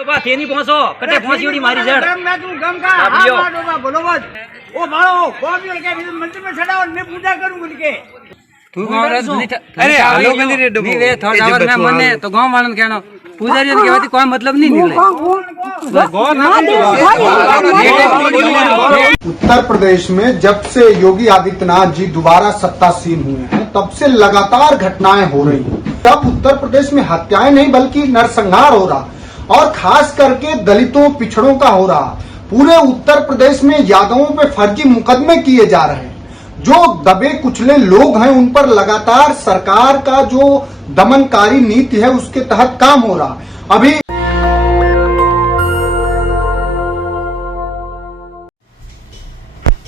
नहीं पहुंचो कटे पहुंची उड़ी मारी जड़ मैं तू गम का हां बोलो बस ओ भाड़ो कौन भी के मंदिर में चढ़ा और मैं पूजा करूं बोल के तू अरे हालो गली रे डबो वे थोड़ा आवाज में मने तो गांव वालन कहनो पुजारी ने कहती कोई मतलब नहीं निकले उत्तर प्रदेश में जब से योगी आदित्यनाथ जी दोबारा सत्तासीन हुए हैं तब से लगातार घटनाएं हो रही हैं। तब उत्तर प्रदेश में हत्याएं नहीं बल्कि नरसंहार हो रहा और खास करके दलितों पिछड़ों का हो रहा। पूरे उत्तर प्रदेश में यादवों पे फर्जी मुकदमे किए जा रहे हैं। जो दबे कुचले लोग हैं उन पर लगातार सरकार का जो दमनकारी नीति है उसके तहत काम हो रहा। अभी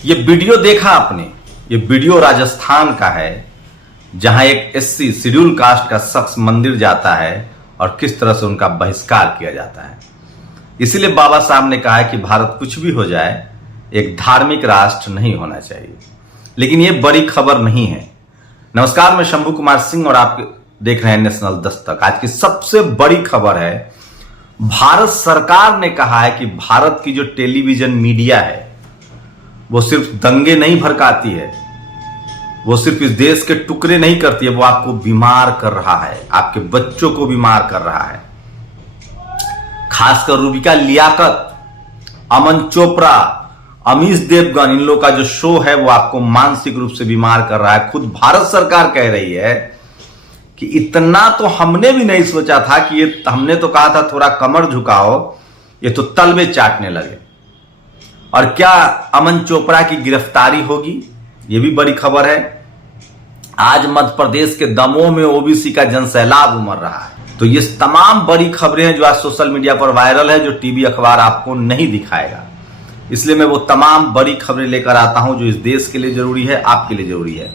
ये वीडियो देखा आपने, ये वीडियो राजस्थान का है जहां एक एससी शेड्यूल कास्ट का शख्स मंदिर जाता है और किस तरह से उनका बहिष्कार किया जाता है। इसीलिए बाबा साहब ने कहा है कि भारत कुछ भी हो जाए एक धार्मिक राष्ट्र नहीं होना चाहिए। लेकिन ये बड़ी खबर नहीं है। नमस्कार, मैं शंभू कुमार सिंह और आप देख रहे हैं नेशनल दस्तक। आज की सबसे बड़ी खबर है, भारत सरकार ने कहा है कि भारत की जो टेलीविजन मीडिया है वो सिर्फ दंगे नहीं भड़काती है, वो सिर्फ इस देश के टुकड़े नहीं करती है, वो आपको बीमार कर रहा है, आपके बच्चों को बीमार कर रहा है। खासकर रूबिका लियाकत, अमन चोपड़ा, अमीश देवगन, इन लोगों का जो शो है वो आपको मानसिक रूप से बीमार कर रहा है। खुद भारत सरकार कह रही है कि इतना तो हमने भी नहीं सोचा था कि ये, हमने तो कहा था थोड़ा कमर झुकाओ, ये तो तलवे चाटने लगे। और क्या अमन चोपड़ा की गिरफ्तारी होगी? ये भी बड़ी खबर है। आज मध्य प्रदेश के दमोह में ओबीसी का जनसैलाब उमड़ रहा है। तो ये तमाम बड़ी खबरें हैं जो आज सोशल मीडिया पर वायरल है, जो टीवी अखबार आपको नहीं दिखाएगा। इसलिए मैं वो तमाम बड़ी खबरें लेकर आता हूं जो इस देश के लिए जरूरी है, आपके लिए जरूरी है।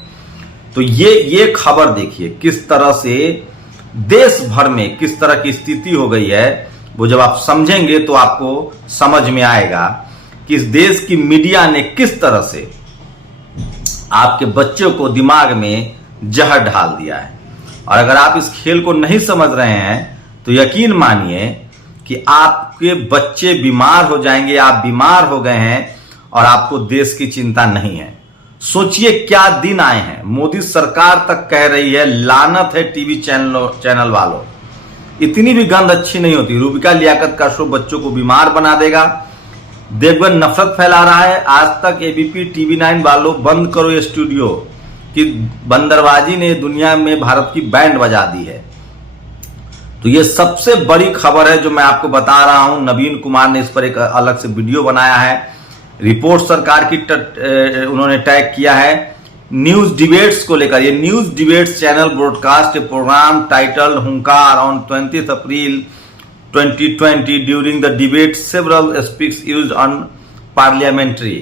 तो ये खबर देखिए किस तरह से देश भर में किस तरह की स्थिति हो गई है। वो जब आप समझेंगे तो आपको समझ में आएगा कि इस देश की मीडिया ने किस तरह से आपके बच्चों को दिमाग में जहर डाल दिया है। और अगर आप इस खेल को नहीं समझ रहे हैं तो यकीन मानिए कि आपके बच्चे बीमार हो जाएंगे। आप बीमार हो गए हैं और आपको देश की चिंता नहीं है। सोचिए क्या दिन आए हैं। मोदी सरकार तक कह रही है लानत है टीवी चैनल वालों, इतनी भी गंद अच्छी नहीं होती। रूबिका लियाकत का शो बच्चों को बीमार बना देगा। देवगन नफरत फैला रहा है। आज तक एबीपी टीवी 9 वालों बंद करो ये स्टूडियो कि बंदरबाजी ने दुनिया में भारत की बैंड बजा दी है। तो ये सबसे बड़ी खबर है जो मैं आपको बता रहा हूं। नवीन कुमार ने इस पर एक अलग से वीडियो बनाया है। रिपोर्ट सरकार की उन्होंने टैग किया है न्यूज डिबेट्स को लेकर। ये न्यूज डिबेट्स चैनल ब्रॉडकास्ट ए प्रोग्राम टाइटल हुंकार on 20 April 2020 during the debate several speaks used on parliamentary।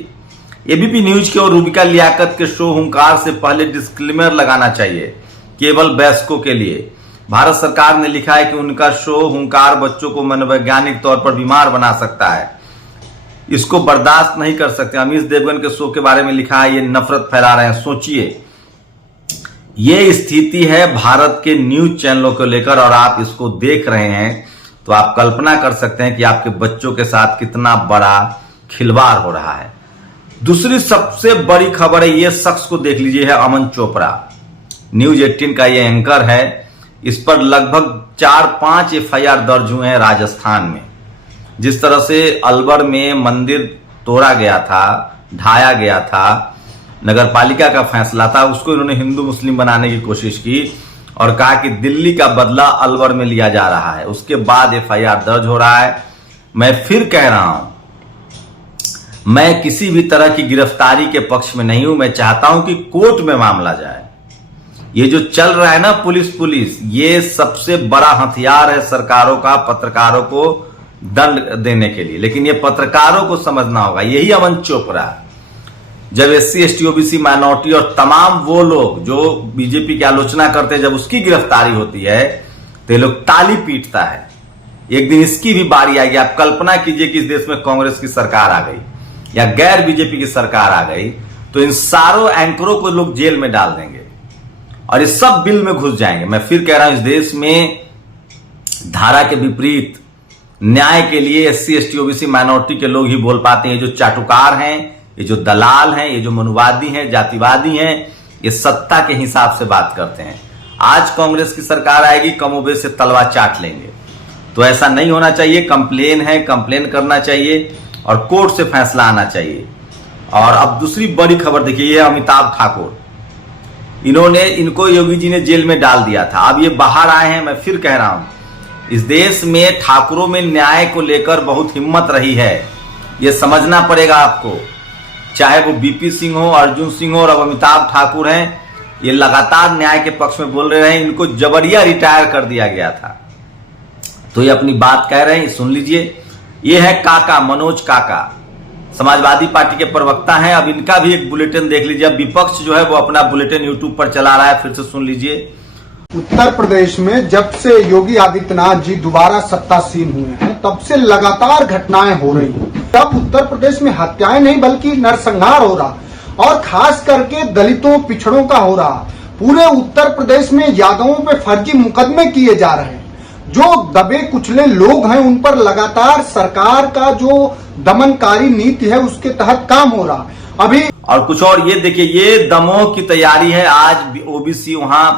ABP news के और रूबिका लियाकत के शो हुंकार से पहले डिस्क्लेमर लगाना चाहिए केवल वयस्कों के लिए। भारत सरकार ने लिखा है कि उनका शो हुंकार बच्चों को मनोवैज्ञानिक तौर पर बीमार बना सकता है, इसको बर्दाश्त नहीं कर सकते। अमीश देवगन के शो के बारे में लिखा है ये नफरत फैला रहे हैं। सोचिए ये स्थिति है भारत के न्यूज चैनलों को लेकर और आप इसको देख रहे हैं तो आप कल्पना कर सकते हैं कि आपके बच्चों के साथ कितना बड़ा खिलवाड़ हो रहा है। दूसरी सबसे बड़ी खबर है, ये शख्स को देख लीजिए, है अमन चोपड़ा। न्यूज 18 का ये एंकर है। इस पर लगभग 4-5 एफआईआर दर्ज हुए हैं राजस्थान में। जिस तरह से अलवर में मंदिर तोड़ा गया था, ढाया गया था, नगर पालिका का फैसला था, उसको इन्होंने हिंदू मुस्लिम बनाने की कोशिश की और कहा कि दिल्ली का बदला अलवर में लिया जा रहा है। उसके बाद एफआईआर दर्ज हो रहा है। मैं फिर कह रहा हूं, मैं किसी भी तरह की गिरफ्तारी के पक्ष में नहीं हूं। मैं चाहता हूं कि कोर्ट में मामला जाए। ये जो चल रहा है ना पुलिस, ये सबसे बड़ा हथियार है सरकारों का पत्रकारों को दंड देने के लिए। लेकिन ये पत्रकारों को समझना होगा। यही अमन चोपड़ा जब एससी एसटी ओबीसी माइनॉरिटी और तमाम वो लोग जो बीजेपी की आलोचना करते हैं, जब उसकी गिरफ्तारी होती है तो ये लोग ताली पीटता है। एक दिन इसकी भी बारी आएगी। आप कल्पना कीजिए कि इस देश में कांग्रेस की सरकार आ गई या गैर बीजेपी की सरकार आ गई तो इन सारों एंकरों को लोग जेल में डाल देंगे और ये सब बिल में घुस जाएंगे। मैं फिर कह रहा हूं, इस देश में धारा के विपरीत न्याय के लिए SC ST OBC माइनॉरिटी के लोग ही बोल पाते हैं। ये जो चाटुकार हैं, ये जो दलाल हैं, ये जो मनुवादी हैं, जातिवादी हैं, ये सत्ता के हिसाब से बात करते हैं। आज कांग्रेस की सरकार आएगी, कमोबेश से तलवार चाट लेंगे। तो ऐसा नहीं होना चाहिए। कंप्लेन है, कंप्लेन करना चाहिए और कोर्ट से फैसला आना चाहिए। और अब दूसरी बड़ी खबर देखिए, ये अमिताभ ठाकुर, इनको योगी जी ने जेल में डाल दिया था। अब ये बाहर आए हैं। मैं फिर कह रहा हूं, इस देश में ठाकुरों में न्याय को लेकर बहुत हिम्मत रही है, ये समझना पड़ेगा आपको। चाहे वो BP सिंह हो, अर्जुन सिंह हो और अब अमिताभ ठाकुर हैं, ये लगातार न्याय के पक्ष में बोल रहे हैं। इनको जबरिया रिटायर कर दिया गया था, तो ये अपनी बात कह रहे हैं, सुन लीजिए। ये है काका, मनोज काका, समाजवादी पार्टी के प्रवक्ता हैं। अब इनका भी एक बुलेटिन देख लीजिए। अब विपक्ष जो है वो अपना बुलेटिन यूट्यूब पर चला रहा है, फिर से सुन लीजिए। उत्तर प्रदेश में जब से योगी आदित्यनाथ जी दोबारा सत्तासीन हुए हैं, तब से लगातार घटनाएं हो रही हैं। तब उत्तर प्रदेश में हत्याएं नहीं बल्कि नरसंहार हो रहा, और खास करके दलितों पिछड़ों का हो रहा। पूरे उत्तर प्रदेश में यादवों पे फर्जी मुकदमे किए जा रहे हैं। जो दबे कुचले लोग हैं उन पर लगातार सरकार का जो दमनकारी नीति है उसके तहत काम हो रहा अभी। और कुछ और ये देखिए, ये दमोह की तैयारी है। आज OBC वहां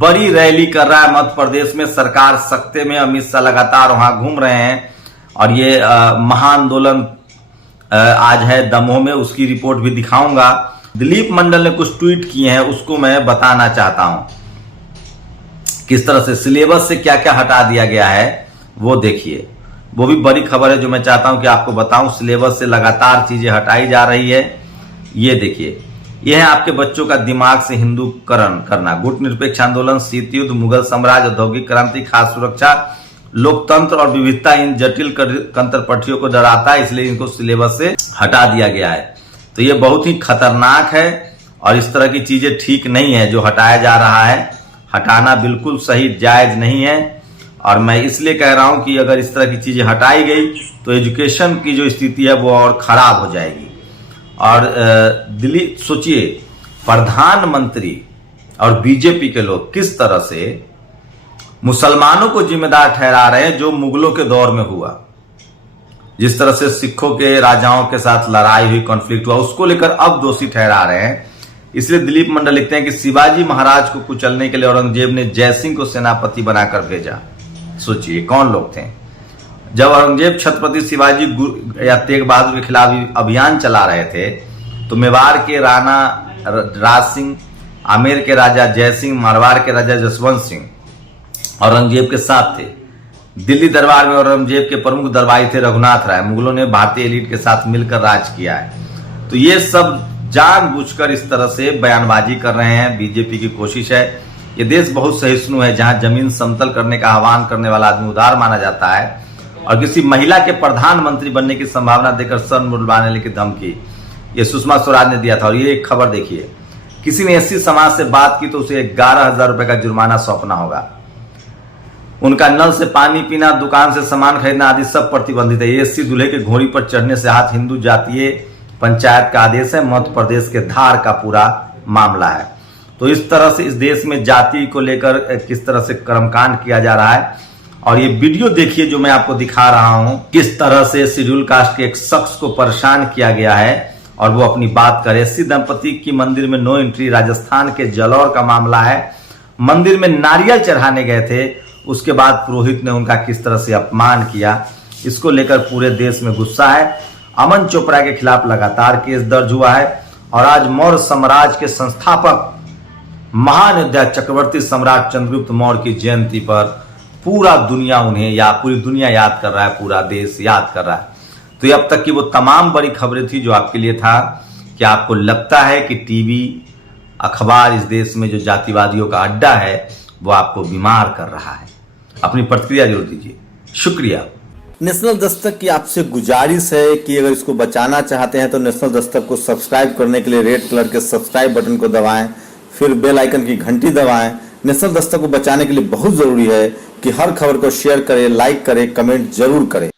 बड़ी रैली कर रहा है मध्य प्रदेश में। सरकार सख्ते में, अमित शाह लगातार वहां घूम रहे हैं और ये महाआंदोलन आज है दमोह में, उसकी रिपोर्ट भी दिखाऊंगा। दिलीप मंडल ने कुछ ट्वीट किए हैं, उसको मैं बताना चाहता हूं। किस तरह से सिलेबस से क्या क्या हटा दिया गया है वो देखिए, वो भी बड़ी खबर है जो मैं चाहता हूं कि आपको बताऊं। सिलेबस से लगातार चीजें हटाई जा रही है। ये देखिए, यह है आपके बच्चों का दिमाग से हिंदूकरण करना, गुट निरपेक्ष आंदोलन, शीत युद्ध, मुगल साम्राज्य, औद्योगिक क्रांति, खास सुरक्षा, लोकतंत्र और विविधता इन जटिल कंतरपट्टियों को डराता है, इसलिए इनको सिलेबस से हटा दिया गया है। तो ये बहुत ही खतरनाक है और इस तरह की चीजें ठीक नहीं है जो हटाया जा रहा है। हटाना बिल्कुल सही जायज नहीं है। और मैं इसलिए कह रहा हूं कि अगर इस तरह की चीजें हटाई गई तो एजुकेशन की जो स्थिति है वो और खराब हो जाएगी। और दिल्ली सोचिए, प्रधानमंत्री और बीजेपी के लोग किस तरह से मुसलमानों को जिम्मेदार ठहरा रहे हैं जो मुगलों के दौर में हुआ। जिस तरह से सिखों के राजाओं के साथ लड़ाई हुई, कॉन्फ्लिक्ट हुआ, उसको लेकर अब दोषी ठहरा रहे हैं। इसलिए दिलीप मंडल लिखते हैं कि शिवाजी महाराज को कुचलने के लिए औरंगजेब ने जयसिंह को सेनापति बनाकर भेजा। सोचिए कौन लोग थे। जब औरंगजेब छत्रपति शिवाजी या तेग बहादुर के खिलाफ अभियान चला रहे थे तो मेवाड़ के राणा राज सिंह, आमेर के राजा जयसिंह, मारवाड़ के राजा जसवंत सिंह औरंगजेब के साथ थे। दिल्ली दरबार में औरंगजेब के प्रमुख दरबारी थे रघुनाथ राय। मुगलों ने भारतीय एलिट के साथ मिलकर राज किया है। तो ये सब जानबूझकर इस तरह से बयानबाजी कर रहे हैं। बीजेपी की कोशिश है। ये देश बहुत सहिष्णु है, जहां जमीन समतल करने का आह्वान करने वाला आदमी उदार माना जाता है और किसी महिला के प्रधानमंत्री बनने की संभावना देकर सर मुड़वाने की धमकी ये सुषमा स्वराज ने दिया था। और ये एक खबर देखिए, किसी ने SC समाज से बात की तो उसे 11,000 रुपए का जुर्माना सौंपना होगा। उनका नल से पानी पीना, दुकान से सामान खरीदना आदि सब प्रतिबंधित है। ये SC दूल्हे के घोड़ी पर चढ़ने से हाथ हिंदू जातीय पंचायत का आदेश है। मध्य प्रदेश के धार का पूरा मामला है। तो इस तरह से इस देश में जाति को लेकर किस तरह से कर्मकांड किया जा रहा है। और ये वीडियो देखिए जो मैं आपको दिखा रहा हूं, किस तरह से शेड्यूल कास्ट के एक शख्स को परेशान किया गया है और वो अपनी बात करे। SC दंपति की मंदिर में नो एंट्री। राजस्थान के जलौर का मामला है। मंदिर में नारियल चढ़ाने गए थे, उसके बाद पुरोहित ने उनका किस तरह से अपमान किया, इसको लेकर पूरे देश में गुस्सा है। अमन चोपड़ा के खिलाफ लगातार केस दर्ज हुआ है। और आज मौर्य साम्राज्य के संस्थापक महान योद्धा चक्रवर्ती सम्राट चंद्रगुप्त मौर्य की जयंती पर पूरा दुनिया उन्हें पूरी दुनिया याद कर रहा है, पूरा देश याद कर रहा है। तो ये अब तक की वो तमाम बड़ी खबरें थी जो आपके लिए था। कि आपको लगता है कि टीवी अखबार इस देश में जो जातिवादियों का अड्डा है वो आपको बीमार कर रहा है? अपनी प्रतिक्रिया जरूर दीजिए। शुक्रिया। नेशनल दस्तक की आपसे गुजारिश है कि अगर इसको बचाना चाहते हैं तो नेशनल दस्तक को सब्सक्राइब करने के लिए रेड कलर के सब्सक्राइब बटन को दबाएं, फिर बेल आइकन की घंटी दबाएं। नेशनल दस्तक को बचाने के लिए बहुत जरूरी है कि हर खबर को शेयर करें, लाइक करें, कमेंट जरूर करें।